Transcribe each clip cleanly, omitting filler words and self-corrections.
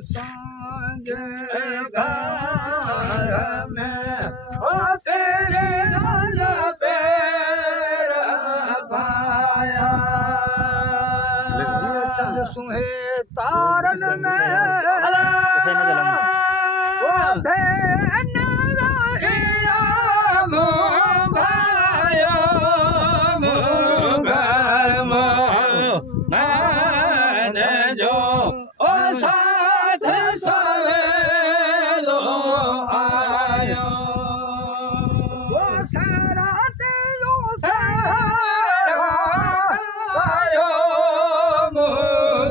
सांझ घर में ओ तेरे लाल पैर पाया चंद सुहे तारन में ओ भेन रहिया मो भायो मो घर मो मान जो ओ साथ सवेलो आयो ओ सारा तेरो सारा आयो मो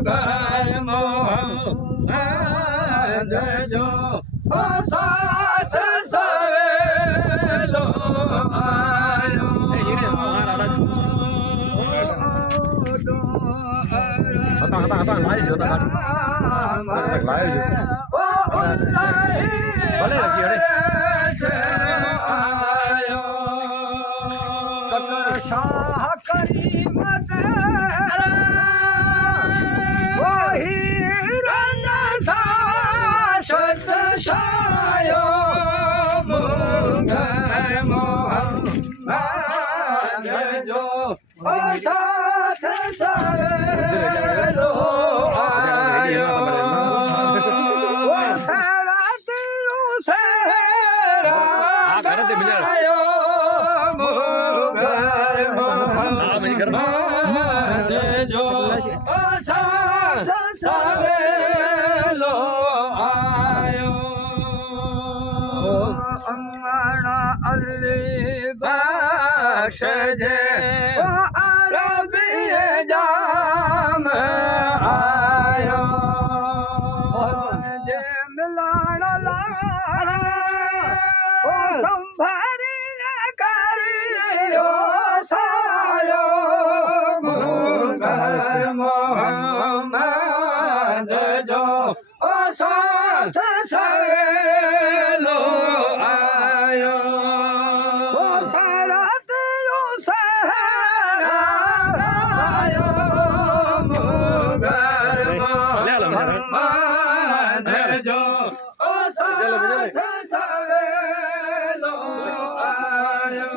घर मो मान जो ओ साथ सवेलो आयो Abang lain je tak lain je. Balik lagi ada. Shah करीमत वही रंग साशत शायो मुझे मोहम्मद जो ओ साथ सवेलो आयो वो सारा दिल सेरा आयो मुझे मोहम्मद जो ओ साथ सवेलो आयो ओ अम्मना अली बख्श जे ओ अरबी जाम आयो जे मिलाण लाला ओ संभारी करियो सायो मुगर मोहम्मद जो ओ साथ सवेलो आयो ओ सारा दिलो सहारा आयो मुगर मोहम्मद जो ओ साथ सवेलो आयो